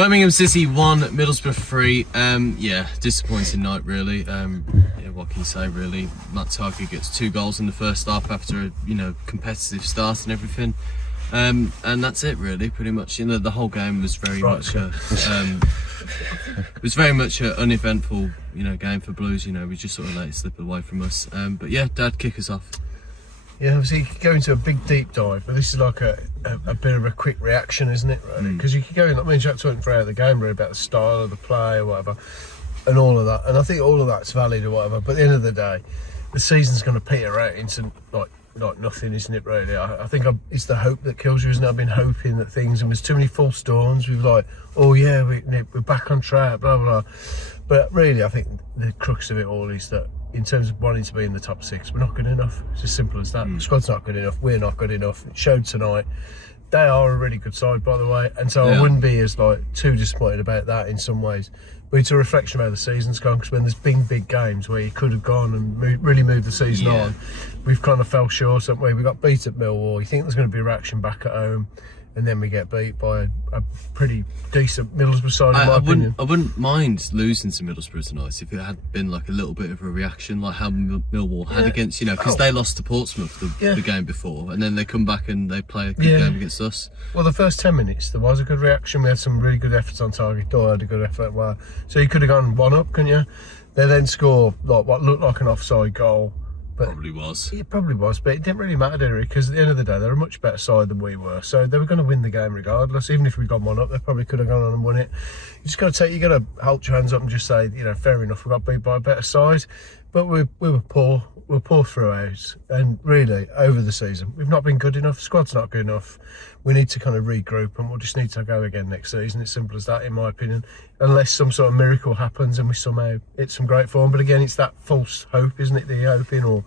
Birmingham City 1, Middlesbrough 3. Yeah, disappointing night really. Yeah, what can you say really? Matt Target gets 2 goals in the first half after a competitive start and everything. And that's it really, pretty much. The whole game was very much it was very much an uneventful game for Blues. We just sort of let it slip away from us. But yeah, Dad, kick us off. Yeah, obviously you could go into a big deep dive, but this is like a bit of a quick reaction, isn't it, really? Because you could go in, I mean, Jack talking throughout the game really about the style of the play or whatever, and all of that, and I think all of that's valid or whatever, but at the end of the day, the season's going to peter out into like nothing, isn't it, really? I think it's the hope that kills you, isn't it? I've been hoping that things, and there's too many false dawns. We've oh yeah, we're back on track, blah, blah, blah. But really, I think the crux of it all is that in terms of wanting to be in the top 6, we're not good enough. It's as simple as that. The squad's not good enough. We're not good enough. It showed tonight. They are a really good side, by the way, and so I wouldn't be as too disappointed about that in some ways. But it's a reflection of how the season's gone, because when there's big games where you could have gone and really moved the season on, we've kind of fell short, haven't we? We got beat at Millwall. You think there's going to be a reaction back at home, and then we get beat by a pretty decent Middlesbrough side, in my opinion. I wouldn't mind losing to Middlesbrough tonight if it had been like a little bit of a reaction, like how Millwall had against, because they lost to Portsmouth the game before, and then they come back and they play a good game against us. Well, the first 10 minutes there was a good reaction. We had some really good efforts on target. Doyle had a good effort. Well, so you could have gone 1 up, couldn't you? They then score like what looked like an offside goal. Probably was. It probably was, but it didn't really matter, did it? Because at the end of the day, they're a much better side than we were. So they were going to win the game regardless. Even if we'd gone 1 up, they probably could have gone on and won it. You got to hold your hands up and just say, fair enough, we got beat by a better side. But we were poor. We were poor throughout. And really, over the season, we've not been good enough. Squad's not good enough. We need to kind of regroup, and we'll just need to go again next season. It's simple as that, in my opinion. Unless some sort of miracle happens and we somehow hit some great form. But again, it's that false hope, isn't it, that you're hoping, or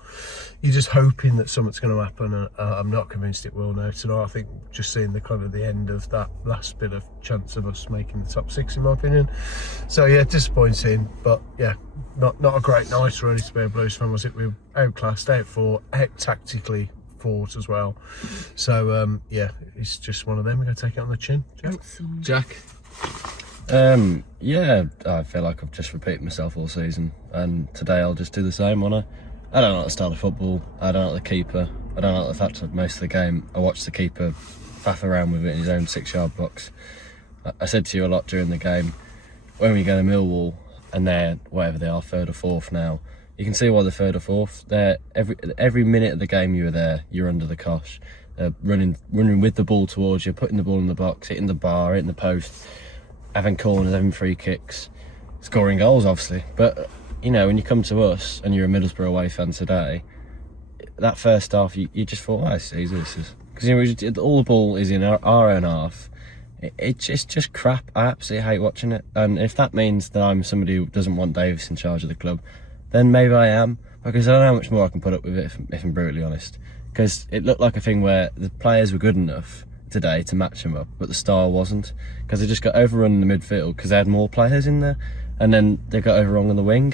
you're just hoping that something's going to happen. And I'm not convinced it will now tonight. I think just seeing the end of that last bit of chance of us making the top 6, in my opinion. So yeah, disappointing, but yeah, not a great night really to be a Blues fan, was it? We were outclassed, out tactically fought as well. So yeah, it's just one of them. We're going to take it on the chin. Jack? Yeah, I feel like I've just repeated myself all season, and today I'll just do the same, won't I? I don't like the style of football, I don't like the keeper, I don't like the fact that most of the game I watched the keeper faff around with it in his own 6-yard box. I said to you a lot during the game, when we go to Millwall and they're whatever they are, 3rd or 4th now, you can see why they're 3rd or 4th. They're every minute of the game you were there, you're under the cosh. Running with the ball towards you, putting the ball in the box, hitting the bar, hitting the post, having corners, having free kicks, scoring goals obviously. But when you come to us and you're a Middlesbrough away fan today, that first half you just thought, oh, it's easy, because all the ball is in our own half. It's just crap. I absolutely hate watching it, and if that means that I'm somebody who doesn't want Davis in charge of the club, then maybe I am, because I don't know how much more I can put up with it, if I'm brutally honest. Because it looked like a thing where the players were good enough today to match him up, but the style wasn't, because they just got overrun in the midfield because they had more players in there, and then they got overrun on the wing,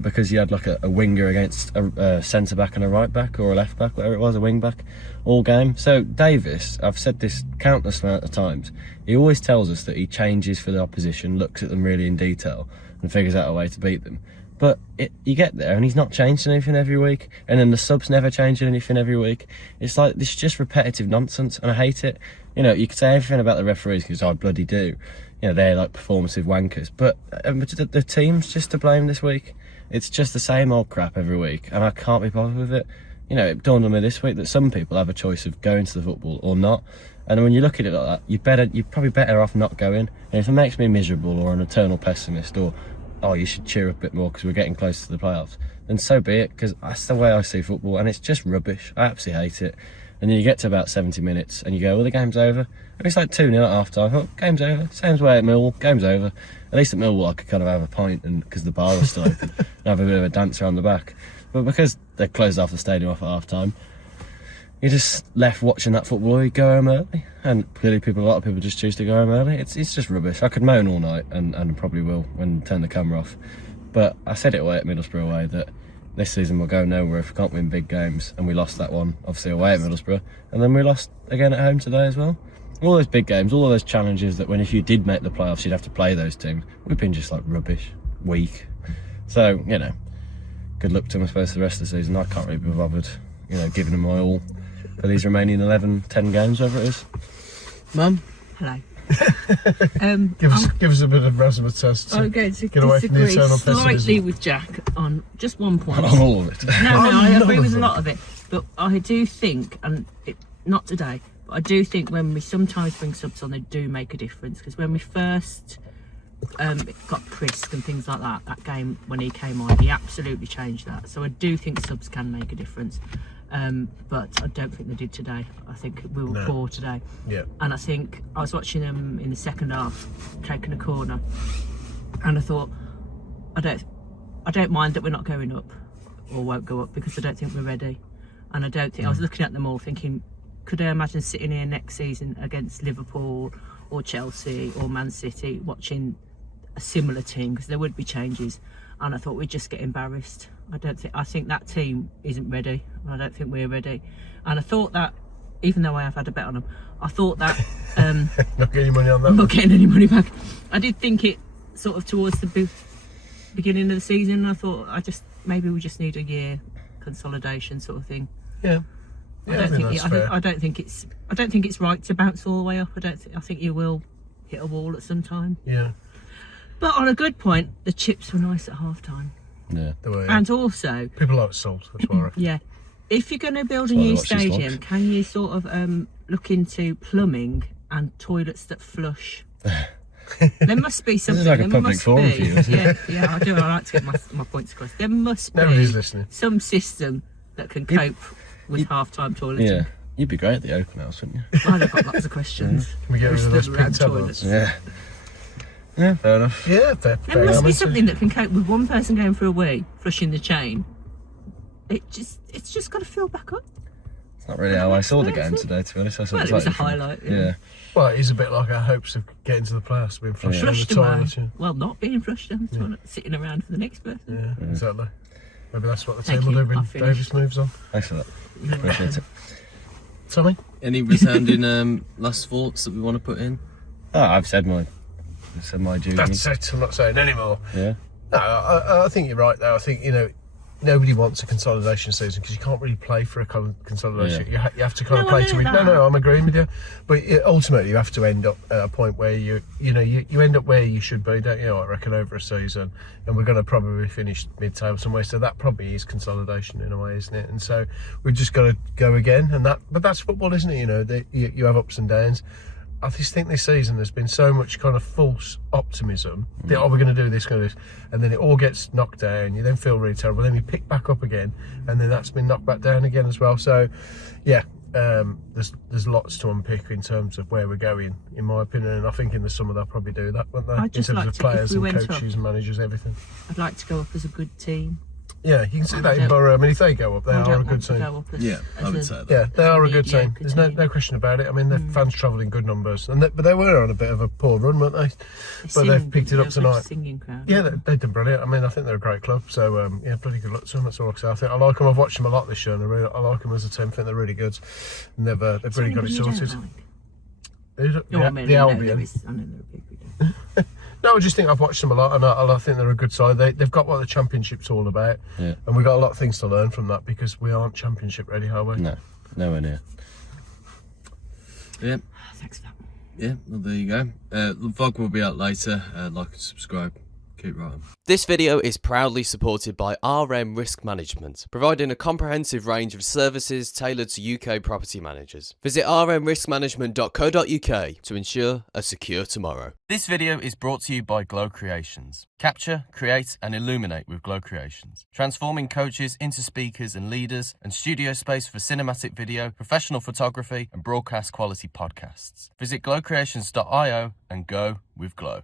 because you had like a winger against a centre back and a right back, or a left back, whatever it was, a wing back all game. So Davis, I've said this countless amount of times, he always tells us that he changes for the opposition, looks at them really in detail and figures out a way to beat them. But you get there and he's not changing anything every week, and then the subs never changing anything every week. It's like, this is just repetitive nonsense, and I hate it. You could say everything about the referees, because I bloody do. They're like performative wankers, but the team's just to blame this week. It's just the same old crap every week, and I can't be bothered with it. It dawned on me this week that some people have a choice of going to the football or not, and when you look at it like that, you're probably better off not going. And if it makes me miserable or an eternal pessimist, or oh, you should cheer up a bit more because we're getting close to the playoffs, then so be it, because that's the way I see football, and it's just rubbish. I absolutely hate it. And then you get to about 70 minutes and you go, well, the game's over. And it's like 2-0 at half time. I thought, game's over. Same way at Millwall, game's over. At least at Millwall I could kind of have a pint, and because the bar was still open, and have a bit of a dance around the back. But because they closed off the stadium off at half time, you're just left watching that football. You go home early, and clearly a lot of people just choose to go home early. It's just rubbish. I could moan all night, and probably will when turn the camera off. But I said it away at Middlesbrough away that this season we'll go nowhere if we can't win big games, and we lost that one obviously away at Middlesbrough, and then we lost again at home today as well. All those big games, all of those challenges that when if you did make the playoffs, you'd have to play those teams. We've been just like rubbish, weak. So, you know, good luck to them, I suppose, the rest of the season. I can't really be bothered, you know, giving them my all for these remaining 11, 10 games, whatever it is. Mum? Hello. Give us a bit of razzmatazz I'm going to get away from the disagree eternal slightly pessimism. with Jack on just one point. On all of it. No, I none agree of with a them. lot of it, but I do think, and not today, but I do think when we sometimes bring subs on, they do make a difference. Because when we first got Prisk and things like that, that game when he came on, he absolutely changed that. So I do think subs can make a difference, but I don't think they did today. I think we were poor today. Yeah. And I think I was watching them in the second half, taking a corner, and I thought, I don't mind that we're not going up or won't go up, because I don't think we're ready. And I don't think, I was looking at them all thinking, could I imagine sitting here next season against Liverpool or Chelsea or Man City watching a similar team, because there would be changes, and I thought we'd just get embarrassed. I think that team isn't ready, and I don't think we're ready. And I thought that, even though I have had a bet on them, I thought that Not getting any money on that. not getting any money back. I did think it sort of towards the beginning of the season. I thought maybe we just need a year consolidation sort of thing. Yeah. Yeah, I think that's fair. I don't think it's right to bounce all the way up. I think you will hit a wall at some time. Yeah. But on a good point, the chips were nice at half time. Yeah. The way And also, people like salt, that's why I reckon. yeah, if you're going to build a That's why I new watch these stadium, vlogs. can you sort of look into plumbing and toilets that flush? There must be something. like a there public must forum be. for you, isn't Yeah, I do. I like to get my points across. There must be Nobody's listening. some system that can cope with half-time toileting. Yeah. You'd be great at the open house, wouldn't you? Well, I've got lots of questions. Can we get rid of those Around pig toilets. tablets? Yeah. Yeah, fair enough. Yeah, fair. There must I be mean, something that can cope with one person going for a wee, flushing the chain. It's just got to fill back up. It's not really how I saw the game today, to be honest. I saw Well, it was a highlight. Yeah. Well, it is a bit like our hopes of getting to the playoffs, being flushed down the Flushed away. toilet. Yeah. Well, not being flushed down the toilet, sitting around for the next person. Yeah, exactly. Maybe that's what the Thank team will you, do when I'll finish. Davis moves on. Thanks for that. You're Appreciate welcome. it. Tommy? Any resounding last thoughts that we want to put in? Oh, I've said my duty. That's it. I'm not saying anymore. Yeah. No, I think you're right, though. I think, nobody wants a consolidation season because you can't really play for a consolidation. Yeah. You have to kind of No, play I to know win. that. No, I'm agreeing with you. But ultimately, you have to end up at a point where you end up where you should be, don't you? I reckon over a season, and we're going to probably finish mid-table somewhere. So that probably is consolidation in a way, isn't it? And so we've just got to go again. But that's football, isn't it? You have ups and downs. I just think this season there's been so much kind of false optimism that, we're going to do this, and then it all gets knocked down. You then feel really terrible. Then you pick back up again, and then that's been knocked back down again as well. So, yeah, there's lots to unpick in terms of where we're going, in my opinion. And I think in the summer they'll probably do that, won't they? I'd In just terms like of to- players if we and went coaches, up- managers, everything. I'd like to go up as a good team. Yeah, you can see that I in don't- Boro. I mean, if they go up, they I are don't a good want to team. go up as, Yeah, as I would a- say that. Yeah, they are a good team. mediocre There's team. no question about it. I mean, the fans travel in good numbers, but they were on a bit of a poor run, weren't they? But they've picked it up they're a good tonight. Singing crowd. Yeah, they've done brilliant. I mean, I think they're a great club. So, yeah, bloody good luck to them. That's all I can say. I like them. I've watched them a lot this year, and I like them as a team. I think they're really good. And they've really got it Anybody you don't sorted. like? The No, I mean, the I know Albion. there is- I know there are people who don't. No, I just think I've watched them a lot, and I think they're a good side. They've got what the championship's all about, Yeah. and we've got a lot of things to learn from that because we aren't championship ready, are we? No, nowhere near. Yeah, Thanks for that. yeah. Well, there you go. The vlog will be out later. Like and subscribe. Keep writing. This video is proudly supported by RM Risk Management, providing a comprehensive range of services tailored to UK property managers. Visit rmriskmanagement.co.uk to ensure a secure tomorrow. This video is brought to you by Glow Creations. Capture, create and illuminate with Glow Creations. Transforming coaches into speakers and leaders, and studio space for cinematic video, professional photography and broadcast quality podcasts. Visit glowcreations.io and go with Glow.